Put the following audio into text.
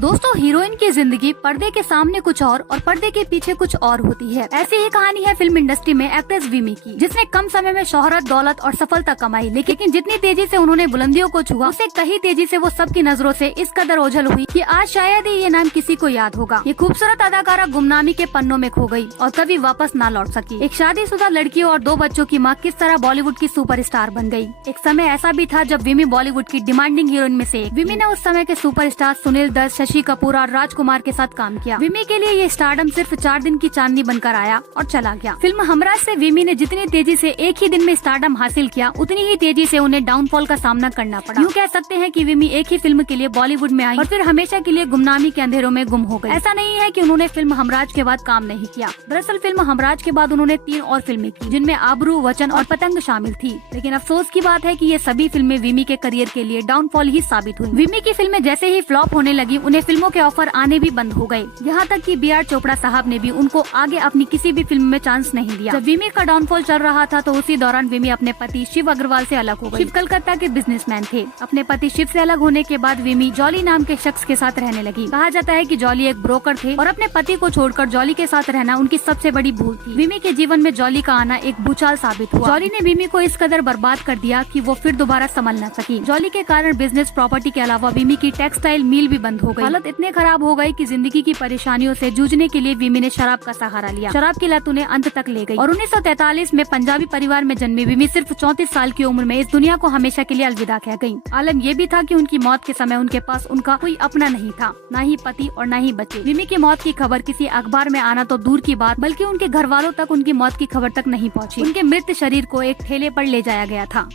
दोस्तों, हीरोइन की जिंदगी पर्दे के सामने कुछ और पर्दे के पीछे कुछ और होती है। ऐसी ही कहानी है फिल्म इंडस्ट्री में एक्ट्रेस विमी की, जिसने कम समय में शोहरत, दौलत और सफलता कमाई, लेकिन जितनी तेजी से उन्होंने बुलंदियों को छुआ, उससे कहीं तेजी से वो सबकी नजरों से इस कदर ओझल हुई कि आज शायद ही ये नाम किसी को याद होगा। ये खूबसूरत अदाकारा गुमनामी के पन्नों में खो गई और कभी वापस ना लौट सकी। एक शादीशुदा लड़की और 2 बच्चों की माँ किस तरह बॉलीवुड की सुपरस्टार बन गई। एक समय ऐसा भी था जब विमी बॉलीवुड की डिमांडिंग हीरोइन में से एक। विमी ने उस समय के सुपरस्टार सुनील दत्त, शशि कपूर और राजकुमार के साथ काम किया। विमी के लिए ये स्टारडम सिर्फ 4 दिन की चांदनी बनकर आया और चला गया। फिल्म हमराज से विमी ने जितनी तेजी से एक ही दिन में स्टारडम हासिल किया, उतनी ही तेजी से उन्हें डाउनफॉल का सामना करना पड़ा। यूँ कह सकते हैं कि विमी एक ही फिल्म के लिए बॉलीवुड में आई और फिर हमेशा के लिए गुमनामी के अंधेरों में गुम हो गई। ऐसा नहीं है कि उन्होंने फिल्म हमराज के बाद काम नहीं किया। दरअसल फिल्म हमराज के बाद उन्होंने 3 और फिल्में की, जिनमें आबरू, वचन और पतंग शामिल थी। लेकिन अफसोस की बात है कि ये सभी फिल्में विमी के करियर के लिए डाउनफॉल ही साबित हुई। विमी की फिल्में जैसे ही फ्लॉप होने लगी, उन्हें फिल्मों के ऑफर आने भी बंद हो गए। यहाँ तक कि बी आर चोपड़ा साहब ने भी उनको आगे अपनी किसी भी फिल्म में चांस नहीं दिया। जब विमी का डाउनफॉल चल रहा था तो उसी दौरान विमी अपने पति शिव अग्रवाल से अलग हो गई। शिव कलकत्ता के बिजनेसमैन थे। अपने पति शिव से अलग होने के बाद विमी जॉली नाम के शख्स के साथ रहने लगी। कहा जाता है कि जॉली एक ब्रोकर थे और अपने पति को छोड़कर जॉली के साथ रहना उनकी सबसे बड़ी भूल थी। विमी के जीवन में जॉली का आना एक भूचाल साबित हुआ। जॉली ने विमी को इस कदर बर्बाद कर दिया कि वो फिर दोबारा संभल न सकी। जॉली के कारण बिजनेस प्रॉपर्टी के अलावा विमी की टेक्सटाइल मिल भी बंद हो गई। हालत इतने खराब हो गई कि जिंदगी की परेशानियों से जूझने के लिए विमी ने शराब का सहारा लिया। शराब की लत उन्हें अंत तक ले गई और 1943 में पंजाबी परिवार में जन्मी विमी सिर्फ 34 साल की उम्र में इस दुनिया को हमेशा के लिए अलविदा कह गयी। आलम ये भी था कि उनकी मौत के समय उनके पास उनका कोई अपना नहीं था, न ही पति और न ही बच्चे। विमी की मौत की खबर किसी अखबार में आना तो दूर की बात, बल्कि उनके घर वालों तक उनकी मौत की खबर तक नहीं पहुंची। उनके मृत शरीर को एक ठेले पर ले जाया गया था।